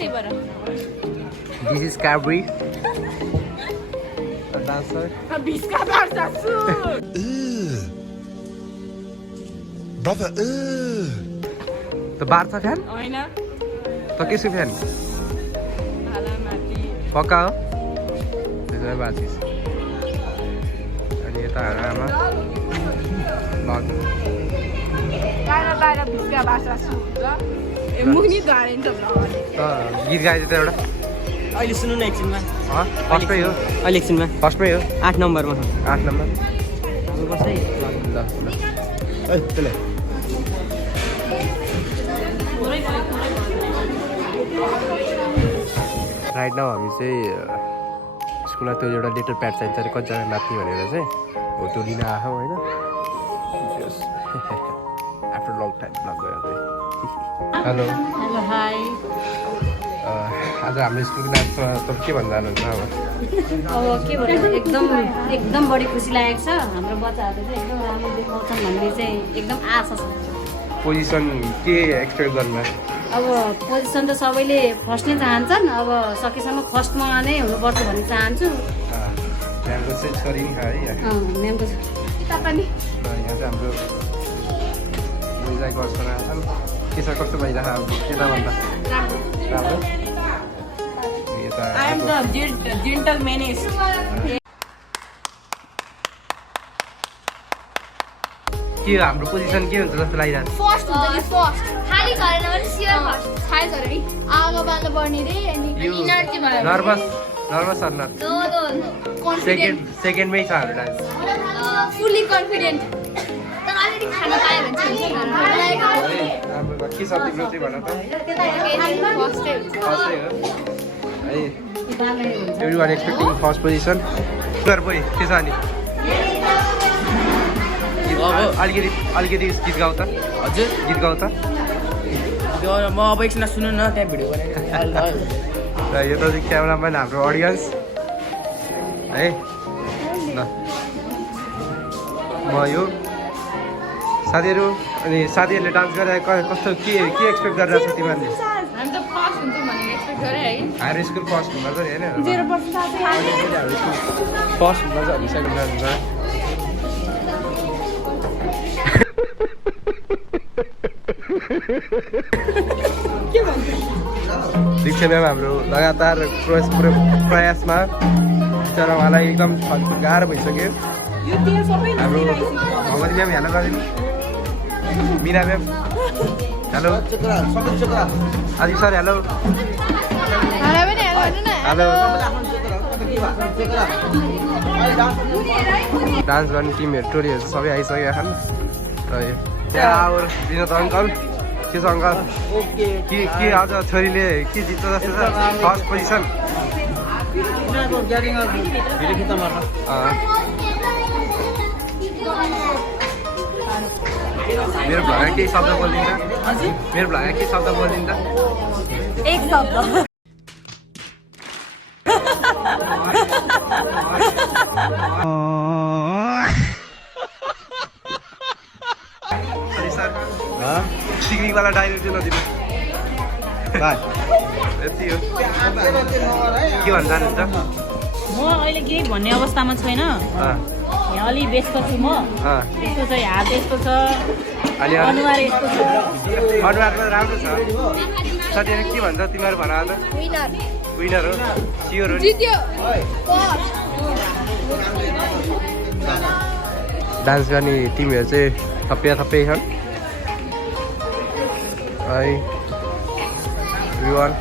This is Cabri. A dancer. Brother, The Barca fan? The Kisu fan? Paka ho? त्यसमा बाचिस अनि यता आमा लग गीत गाइदियो त एउटा अहिले सुन्नु न एकछिनमा फर्स्टमै हो अहिले एकछिनमा फर्स्टमै हो 8 नम्बरमा 8 नम्बर बस है ल त्यसले राइट नाउ हामी चाहिँ स्कुलमा त्यो एउटा लेटर प्याड चाहिन्छ अरे कतिजना नाप्ने भनेर चाहिँ हो त्यो लिन आएको होइन आफ्टर लङ टाइम ब्लग गयो हेलो हेलो हाई आज हाम्रो स्कुलको नाचमा तपाईँ के भन्न जानुहुन्छ अब के भन्नु एकदम बढी खुसी लागेको छ हाम्रो बच्चाहरूले चाहिँ एकदम राम्रो देखाउँछन् भन्ने चाहिँ एकदम आशा छ पोजिसन के एक्सपेक्ट गर्नु अब पोजिसन त सबैले फर्स्ट नै चाहन्छन् अब सकेसम्म फर्स्टमा नै हुनुपर्छ भन्ने चाहन्छु हाम्रो चाहिँ छोरी है म्यामको पनि यहाँ चाहिँ हाम्रो गर्छ के छ कस्तो भइरहेको के त भन्दा राम्रो I am the gentlemanist. के हाम्रो पोजिसन के हुन्छ जस्तो लागिरहेको फर्स्ट हुन्छ नि फर्स्ट खाली गरेन भने सियर फर्स्ट थाहै छ रे आगो बाल्नु पर्ने रे अनि इनर्जी भयो नर्भस अर नट नो सेकेन्डमै छ हाम्रो डान्स फुल्ली कन्फिडेन्ट तर अलरेडी खाना पायो भने चाहिँ राम्रो के छ तिम्रो चाहिँ भन त फर्स्टै हुन्छ फर्स्टै हो है एभ्रीवान एक्सपेक्टिङ फर्स्ट पोजिसन कर पनि के छ अनि अलिकति गीत गाउँ त हजुर गीत गाउँ त म अब एकछिन सुन्नु न त्यहाँ भिडियो बनाएर र यो त चाहिँ क्यामेराम्यान हाम्रो अडियन्स है ल म यो साथीहरू अनि साथीहरूले डान्स गरेर कस्तो के एक्सपेक्ट गरिरहेको छ तिमीहरूले हायर स्कुल फर्स्ट हुँदा चाहिँ होइन फर्स्ट हुँदा चाहिँ हामी सेकेन्ड हुन्छ दीक्षा म्याम हाम्रो लगातार प्रयासमा बिचरा उहाँलाई एकदम छलफल गाह्रो भइसक्यो हाम्रो भगवती म्याम हेलो गरिदिनु मिना म्याम हेलो आदि सर हेलो हेलो डान्स गर्ने टिमहरू टोलीहरू सबै आइसकेका छन् र त्यहाँ अब दिनु त अङ्कल के छ अङ्कल के आज छोरीले के जित्छ जस्तो छ फर्स्ट पोजिसन मेरो भ्लगमा केही शब्द बोलिदिन्छ मेरो भ्लगमा केही शब्द बोलिदिन्छ एक शब्द पिकनिकवाला डाइरेक्ट चाहिँ नदिनु यति हो के भन्न चाहनुहुन्छ म अहिले केही भन्ने अवस्थामा छैन यहाँ अलि व्यस्त छु म यस्तो छ हात यस्तो छ अनुहार यस्तो छ अनुहार पनि राम्रो छ साथीहरू के भन्छ तिमीहरू भन त विनर हो सियोर हो डान्स गर्ने टिमहरू चाहिँ थप्पै छन् है everyone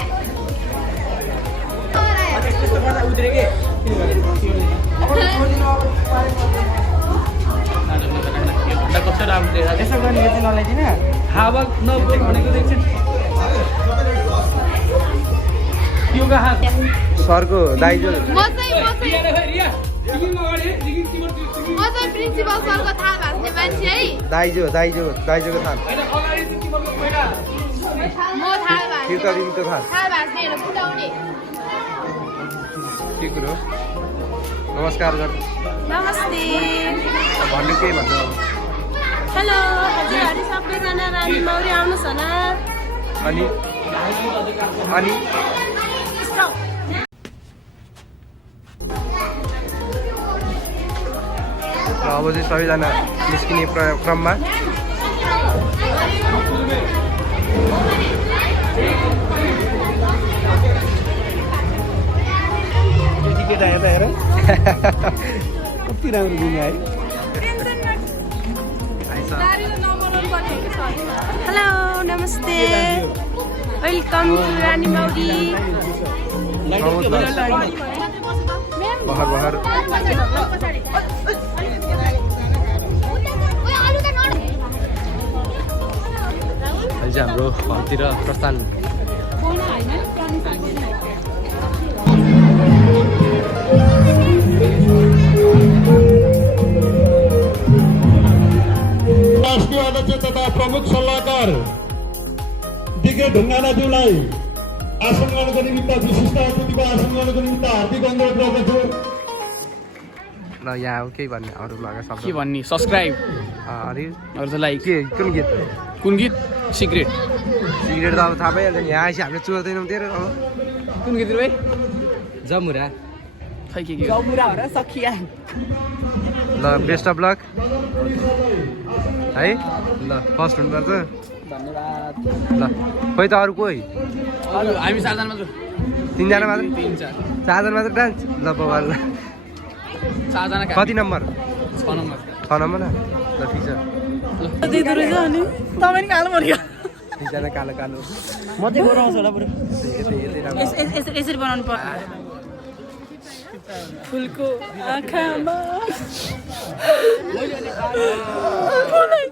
यसो गर्ने चाहिँ नलाइदिन हावा नबोल भनेको एकछिन सरको दाइजो प्रिन्सिपल सरको थाहा भाँच्ने मान्छे है दाइजोको थाहा म थाहा तिमीको थाहा भाँच्नेहरू फुटाउने के कुरो नमस्कार गर्नु नमस्ते भन्नु केही भन्नु हेलो हजुरहरू सबैजना रानी मौरी आउनुहोस् होला अनि अनि अब चाहिँ सबैजना निस्किने क्रममा केटा हेर्दा हेर कति राम्रो दुनियाँ है। हेलो नमस्ते वेलकम टु रानी मौरी बहर अहिले चाहिँ हाम्रो घरतिर प्रस्थान राष्ट्रिय अध्यक्ष तथा प्रमुख सल्लाहकार डिके ढुङ्गानाज्यूलाई आसन गर्नको निमित्त विशिष्ट अतिथिको आसन गर्नको निमित्त हार्दिक अनुरोध गर्दछु। ल यहाँ केही भन्ने अरू लगाएर शब्द के भन्ने सब्सक्राइब अनि अरू त लाइक के कुन गीत कुन गीत सिक्रेट त अब थाहा भइहाल्छ नि यहाँ आएपछि हामीले चुहाउँदैनौँ तेरो अब कुन गीत भाइ जमुरा खै के जमुरा हो र सखिया ल बेस्ट अफ लक है ल फर्स्ट हुनुपर्छ धन्यवाद ल खोइ त अरू कोही अरू हामी 4 जना मात्र 3 जना मात्र 3 4 जना मात्र डान्स ल बबाल 4 जना कति नम्बर 6 नम्बर 6 नम्बर ल ठिक छ तपाईँ कालो पर्यो 3 जना कालो कालो म चाहिँ गराउँछु होला पुरा यसरी बनाउनु पर्छ फुलको आँखामा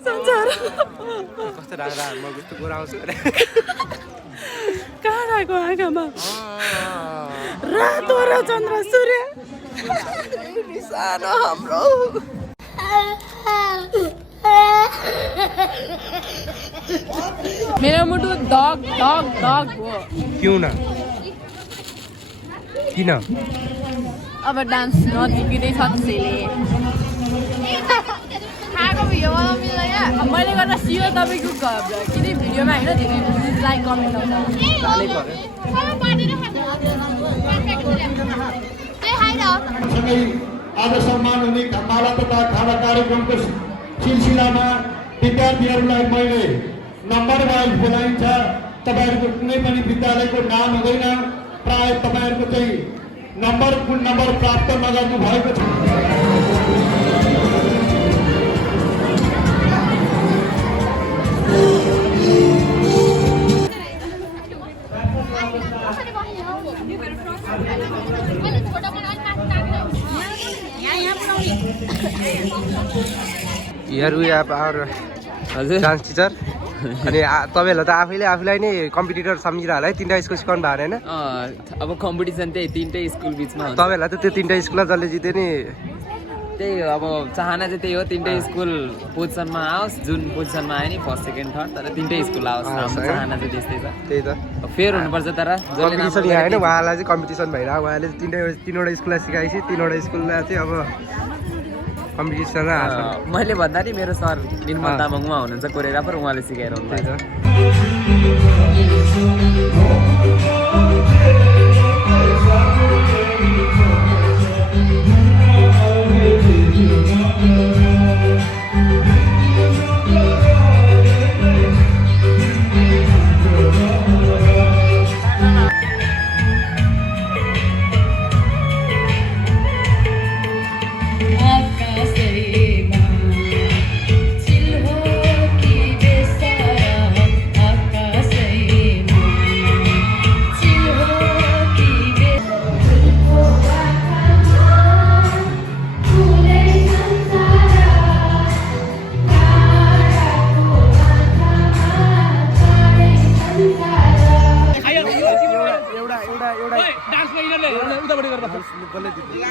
संसार कस्तो रागा म कस्तो गोराउँछु काँडाको आँखामा रातो र चन्द्र सूर्य सानो हाम्रो मेरो मुटु धक धक धक हो क्यों न किन अब डान्स नजिकिँदैछ त्यसैले मैले गर्दा सियो तपाईँको किन भिडियोमा होइन धेरै लाइक कमेन्ट आउँछ सँगै आज सम्मान हुने माला तथा खाना कार्यक्रमको सिलसिलामा विद्यार्थीहरूलाई मैले नम्बर वाइज बोलाइन्छ। तपाईँहरूको कुनै पनि विद्यालयको नाम हुँदैन, प्राय तपाईँहरूको चाहिँ कुन नम्बर प्राप्त नगर्नु भएको छ। Here we have our dance teacher. अनि तपाईँहरूलाई त आफूलाई नै कम्पिटिटर सम्झिरह होला है तीनटा स्कुल सिकाउनु भएको होइन अब कम्पिटिसन त्यही तीनटै स्कुल बिचमा हुन्छ तपाईँहरूलाई त त्यो तीनटा स्कुल जसले जित्यो नि त्यही अब चाहना चाहिँ त्यही हो तीनटै स्कुल पोजिसनमा आओस् जुन पोजिसनमा आयो नि फर्स्ट सेकेन्ड थर्ड तर तीनटै स्कुल आओस् हाम्रो चाहना चाहिँ त्यस्तै छ त्यही त फेयर हुनुपर्छ तर कम्पिटिसन यहाँ होइन उहाँलाई चाहिँ कम्पिटिसन भइरहेको उहाँले तीनवटा स्कुललाई सिकाएपछि तीनवटा स्कुललाई चाहिँ अब कम्पिटिसन मैले भन्दा नि मेरो सर निर्मल तामाङ उहाँ हुनुहुन्छ कोरियोग्राफर उहाँले सिकाएर हुनुहुन्छ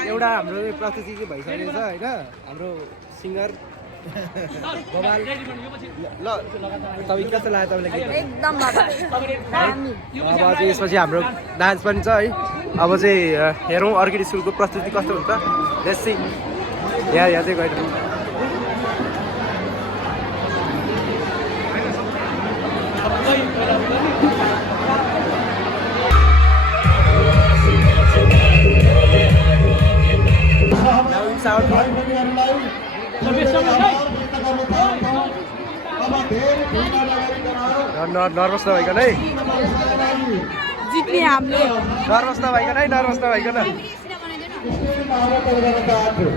एउटा हाम्रो प्रस्तुति चाहिँ भइसकेको छ होइन हाम्रो सिङ्गर गोपाल ल तपाईँ कस्तो लाग्यो तपाईँलाई एकदम बाबा अब चाहिँ यसपछि हाम्रो डान्स पनि छ है अब चाहिँ हेरौँ अर्किड स्कुलको प्रस्तुति कस्तो हुन्छ त्यसै यहाँ चाहिँ गएर भाइ बहिनीहरूलाई अब धेरै ढिला नगरिकन नर्भस नभइकन है जित्ने हामीले नर्भस नभइकन है नर्भस नभइकन गर्न चाहन्छु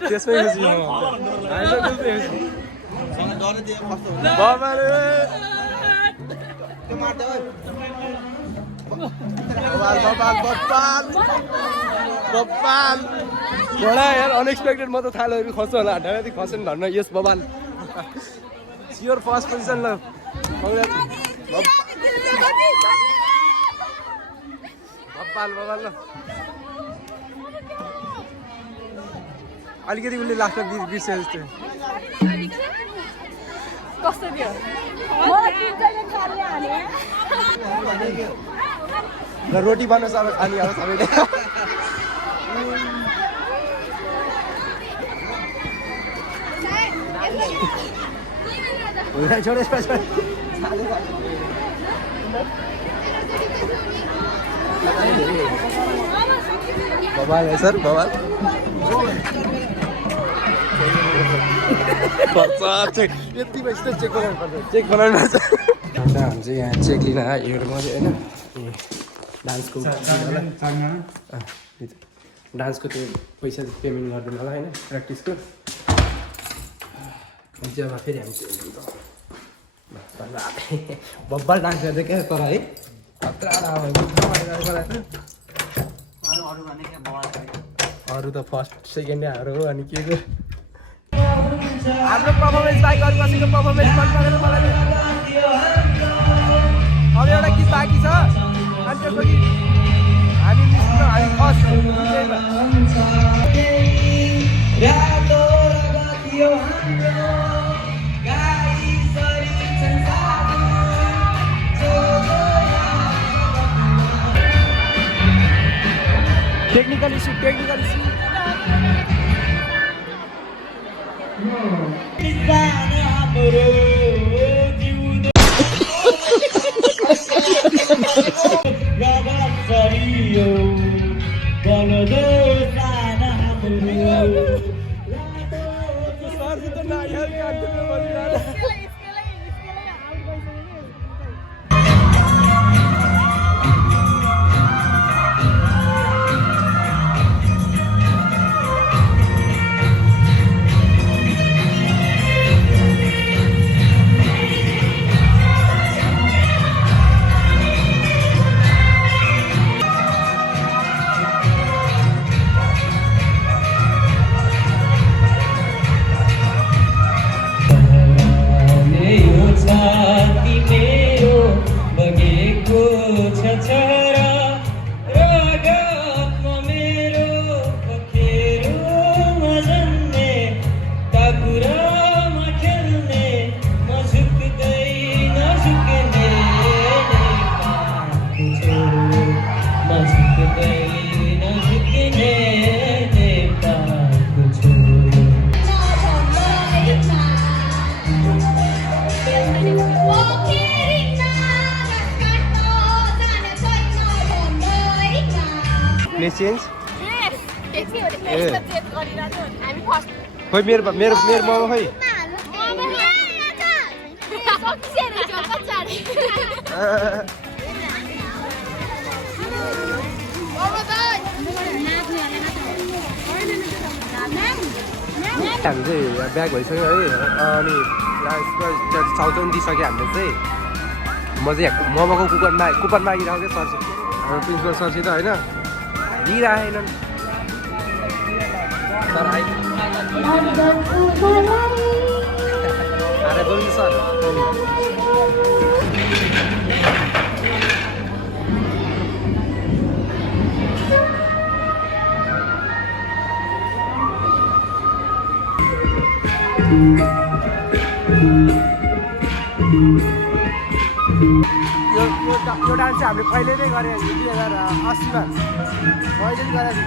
त्यसमै घोडा यार अनएक्सपेक्टेड म त थालोहरू खस्छ होला ढाँडी खसेन धन्न यस बबाल सियोर फर्स्ट पोजिसन ल बबाल बबाल ल अलिकति उसले लास्टमा बिर्स्यो जस्तो कस्तो थियो ल रोटी बनाउँछ अब खाने अब सबैले छोड बबाल है सर बबाल यति यस्तो चेक बनाउनु पर्छ चेक बनाउनु पर्छ हामी चाहिँ यहाँ चेक लिन आयो मात्रै होइन डान्सको त्यो पैसा पेमेन्ट गरिदिनु होला होइन प्र्याक्टिसको जब फेरि हामी बब्बल डान्स गर्दै क्या तर है अरू त फर्स्ट सेकेन्ड हाम्रो हो अनि के हाम्रो पर्फर्मेन्स बाइक अरू कसैको पर्फर्मेन्स मन परेन मलाई अब एउटा गीत बाँकी छ अनि त्यसपछि हामी निस्किनु हामी फर्स्ट चेन्ज हामी फर्स्ट खोइ मेरो मोमो खोइ हामी चाहिँ ब्याग भइसक्यो है अनि चाउचाउ दिइसक्यो हामीले चाहिँ म चाहिँ मोमोको कुपन मागिरहेको थिएँ सरसित हाम्रो प्रिन्सिपल सरसित होइन दिइराखेनन् सर अरे बोल्नु सर यो डान्स चाहिँ हामीले पहिले नै गरेँ 2080 मा पहिले नै गरेको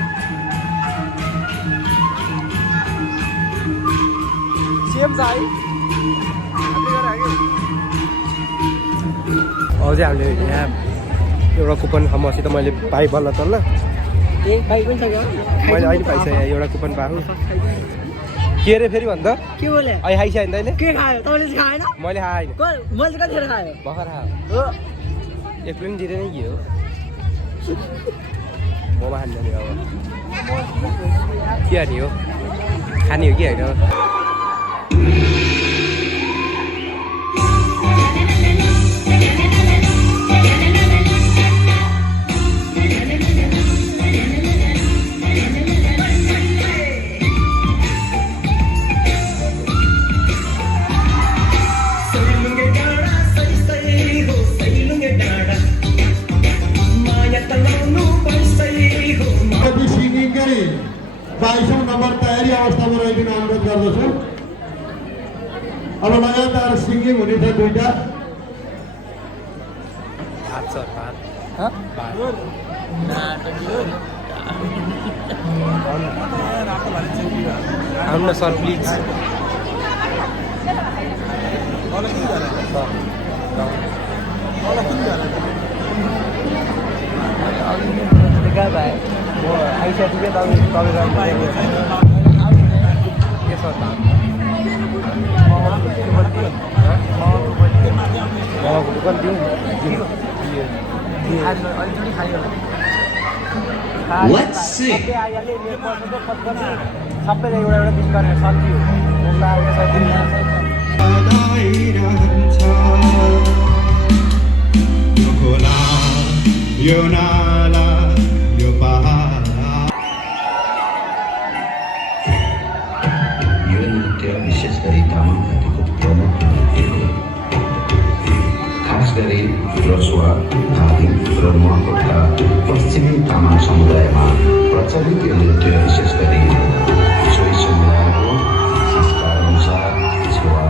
सेम छ है हामीले गरेर अझै हामीले यहाँ एउटा कुपन मसित मैले पाएँ बल्ल तल्ल भाइ पनि छ मैले अहिले पाइसकेँ एउटा कुपन पाएको के अरे फेरि भन्दा के बोले अहिले खाइसक्यो नि तैँले के खायो तपाईँले चाहिँ खाएन मैले खाएँ मैले कतिखेर खायो भर्खर खायो एक प्लेट दिएर नै के हो मोमो खाने नि अब के खाने हो खाने हो कि होइन सिङ्गिङकै 22औं नम्बर तयारी अवस्थामा रहेको अनुरोध गर्दछु अब लगातार सिङ्गिङ हुनेछ दुईटा आउनु सर प्लिज कहाँ भाइ म आइसकेँ तपाईँ के सर कुपन दिउँ सबैले एउटा एउटा दिन गरेर सकियो यो नाला यो पहाड यो नृत्य विशेष गरी तामाङ जातिको प्रमुख नृत्य हो खास गरी रसुवा धादिङ र नुवाकोटका पश्चिमी तामाङ समुदायमा प्रचलित यो नृत्य विशेष गरी सोही समुदायको संस्कारअनुसार छेवा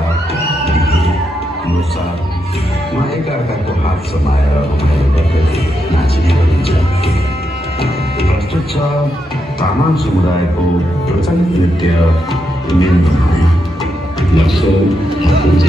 अनुसारमा एकअर्काको हात समाएर रमाइलो गर्दै नाचिने गरिन्छ प्रस्तुत छ तामाङ समुदायको प्रचलित नृत्य मेलधमाया वर्षौं हात हुन्छ।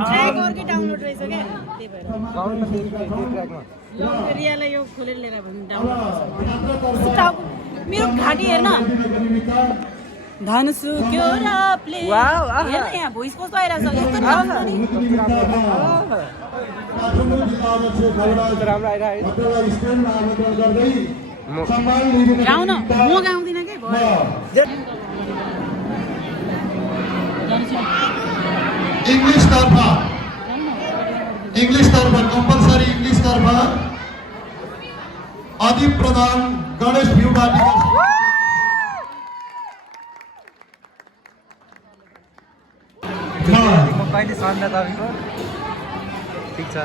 ट्र्याक अर्कै डाउनलोड रहेछ क्या त्यही भएर रियालाई यो खोलेर लिएर भने डाउनलोड मेरो घाँटी हेर्न धन सुक्यो रापले हेर्न यहाँ भोइस कस्तो आइरहेको छ यस्तो राम्रो आइरहेको गाउन म गाउँदिनँ कि भयो इंग्लिश तर्फ कंपलसरी इंग्लिश तर्फ अदीप प्रधान गणेश भ्यू बाटिका कहिले सन्दा तपाईँको ठिक छ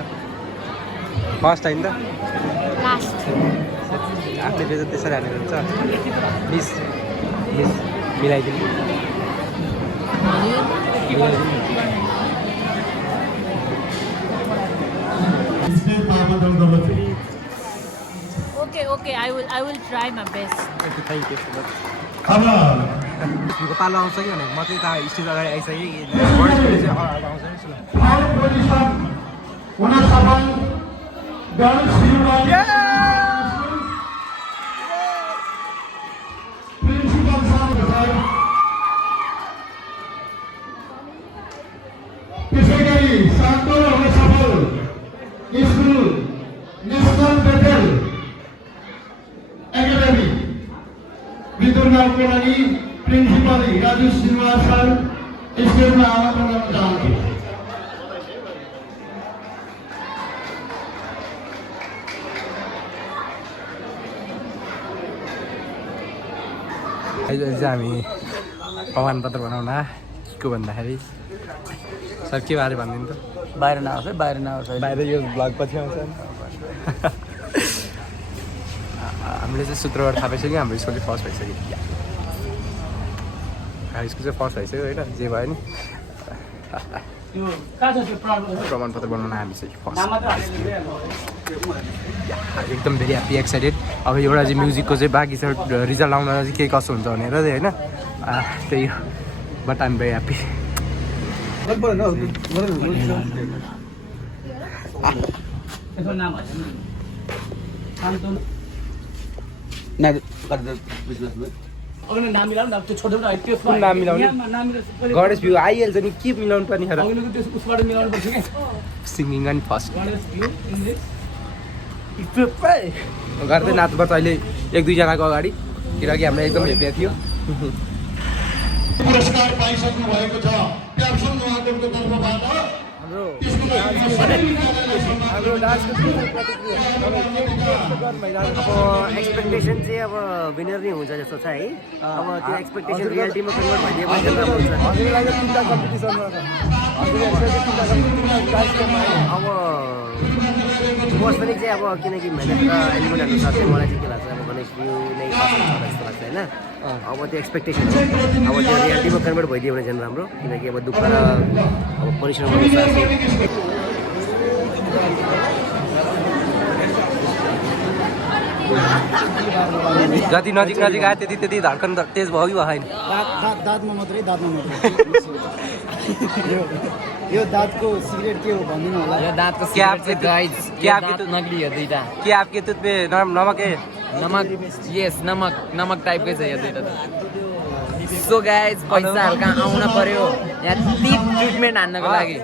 फर्स्ट टाइम त आफ्नै बेज त्यसरी हालेर हुन्छ मिस मिलाइदिनु Okay, I will try my best. Thank you so much. यो पालो आउँछ कि भने म चाहिँ त स्टेज अगाडि आइसकेँ कि विदुरगाउँको लागि प्रिन्सिपल राजु श्रीनिवास सर स्टेजमा आमन्त्रण गर्न चाहन्छु। अहिले चाहिँ हामी प्रमाणपत्र बनाउन को भन्दाखेरि सर के बारे भनिदिनु त बाहिर नआउँछ बाहिर यो ब्लग पछि आउँछ हामीले चाहिँ सूत्रबाट थाहा पाइसक्यो हाम्रो स्कुल चाहिँ फर्स्ट भइसक्यो हाम्रो स्कुल चाहिँ फर्स्ट भइसक्यो होइन जे भयो नि प्रमाणपत्र बनाउन हामी चाहिँ फर्स्ट एकदम भेरी ह्याप्पी एक्साइटेड अब एउटा चाहिँ म्युजिकको चाहिँ बाँकी छ रिजल्ट आउन चाहिँ के कसो हुन्छ भनेर चाहिँ होइन त्यही हो बट आइम भेरी ह्याप्पी नाम मिलाउनु त्यो छोटो कुन नाम मिलाउने गणेश भ्यू आइहाल्छ नि के मिलाउनु पर्ने खरा उसबाट मिलाउनु पर्छ क्या सिङ्गिङ एन्ड फर्स्ट गर्दै नाच्नुपर्छ अहिले एक दुईजनाको अगाडि किनकि हामीलाई एकदम हेप्पी थियो पुरस्कार पाइसक्नु भएको छ प्याप्सुङ महादेवको तर्फबाट हाम्रो डान्सको अब एक्सपेक्टेसन चाहिँ अब विनर नै हुन्छ जस्तो छ है अब त्यो एक्सपेक्टेसन रियालिटीमा कन्भर्ट भइदिएपछि अब फर्स्ट पनि चाहिँ अब किनकि मेहनत र एलिमेन्ट अनुसार चाहिँ मलाई चाहिँ के लाग्छ अब गणेश भ्यू नै फर्स्ट हुन्छ जस्तो लाग्छ होइन अब त्यो एक्सपेक्टेसन छ अब त्यो रियालिटीमा कन्भर्ट भइदियो भने झन् राम्रो किनकि अब दुःख र अब परिश्रम अनुसार जति नजिक नजिक आयो त्यति त्यति धड्कन तेज भयो कि भएन दाँतमा मात्रै यो दाँतको सिगरेट के हो भनिदिनु होला यो दाँतको क्या सिगरेट चाहिँ गाइज क्या आपके दाँत नक्ली हो दुईटा के आपके दुध में नमक है नमक यस नमक टाइपकै छ यो दुईटा त सो गाइज पैसा हल्का आउन पर्यो यहाँ टिप ट्रिटमेन्ट हान्नको लागि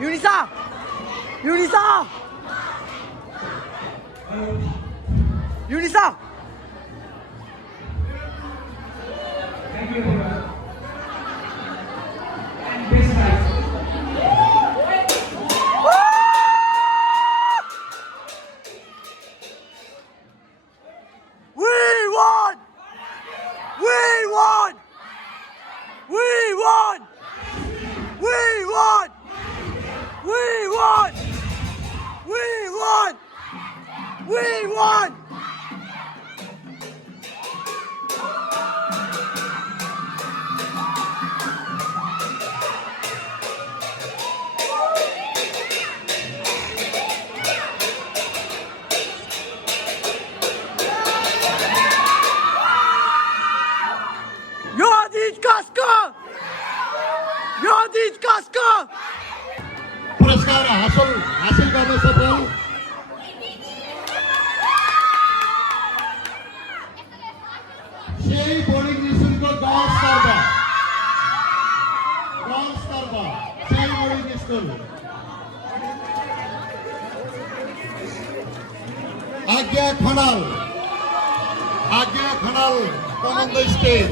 युनिसा युनिसा युनिसा पुरस्कार हासिल गर्न सफल সেই বোর্ডিং স্কুলको गर्ल्स तर्फ সেই বোর্ডিং स्कुल आज्ञा खनाल कमन द स्टेज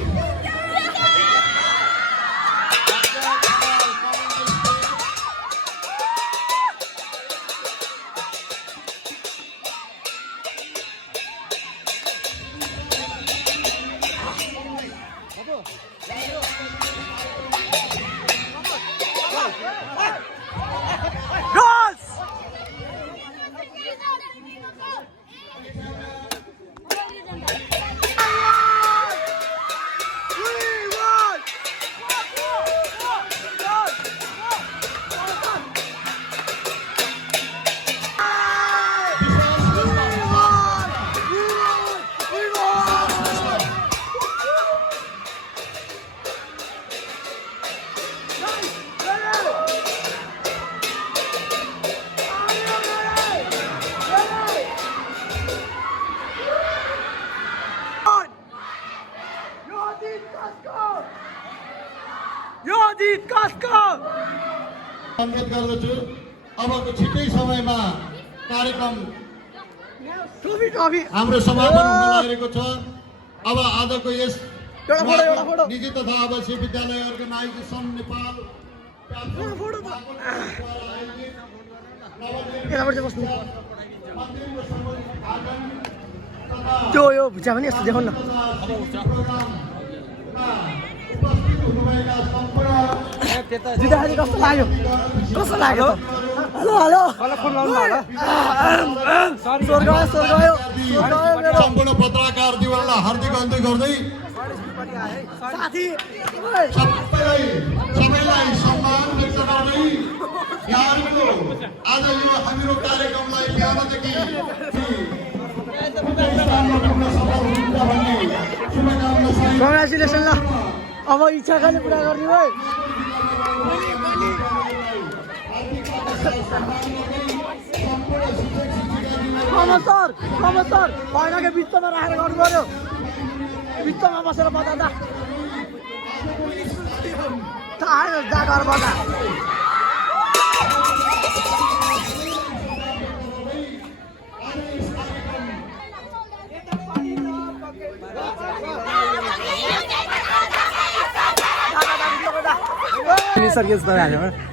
अनुरोध गर्दछु अबको छिटै समयमा कार्यक्रम हाम्रो समापन हुन लागेको छ। अब आजको यस निजी तथा आवासीय विद्यालय अर्गनाइजेसन नेपाल त्यो यो भुजा पनि यस्तो देखाउन न जुदाहरू कस्तो लाग्यो हेलो हेलो सम्पूर्ण पत्रकार दिवसलाई हार्दिक अन्त्य गर्दै साथी सबैलाई सम्मान व्यक्त गर्दै यहाँहरूको आज यो हाम्रो कार्यक्रमलाई बिहानदेखि कङ्ग्रेचुलेसन ल अब इच्छा खाने कुरा गर्ने भाइ सर पहिलाको बिचमा राखेर गर्नु पर्यो बिचमा बसेर बजाउँदा जा घर बजा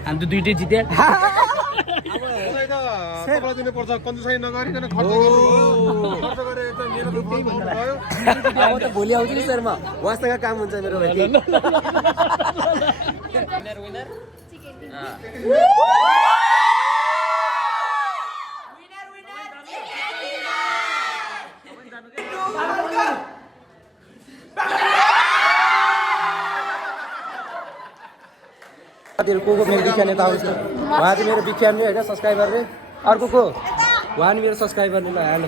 हामी त दुइटै जिते अब त भोलि आउँछु नि सर म उहाँसँग काम हुन्छ मेरो भाइ को मेरो विख्यात नेता आउँछ उहाँ चाहिँ मेरो विख्यात नै होइन सब्सक्राइबर नै अर्को को उहाँ नि मेरो सब्सक्राइबर नै ल हेलो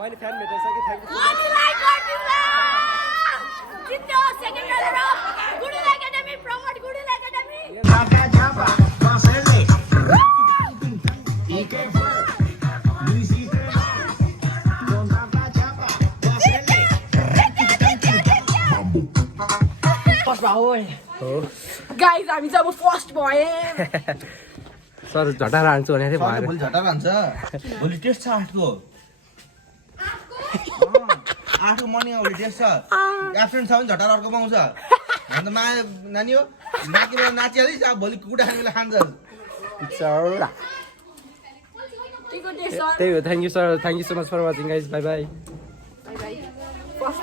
मैले फ्यान भेटाइसकेँ थ्याङ्क यू फर्स्ट भयो हो गाइज हामी चाहिँ अब फर्स्ट भए सर झटाएर हान्छु भने चाहिँ भएर भोलि झटार हान्छ भोलि टेस्ट छ 8को 8को मर्निङ भोलि टेस्ट छ एब्सेन्ट छ भने झटार अर्को पाउँछ अन्त नानी हो नाकीबाट नाचिहालिस् अब भोलि कुकुर खाने बेला खान्छ त्यही हो thank you sir thank you so much for watching guys bye bye first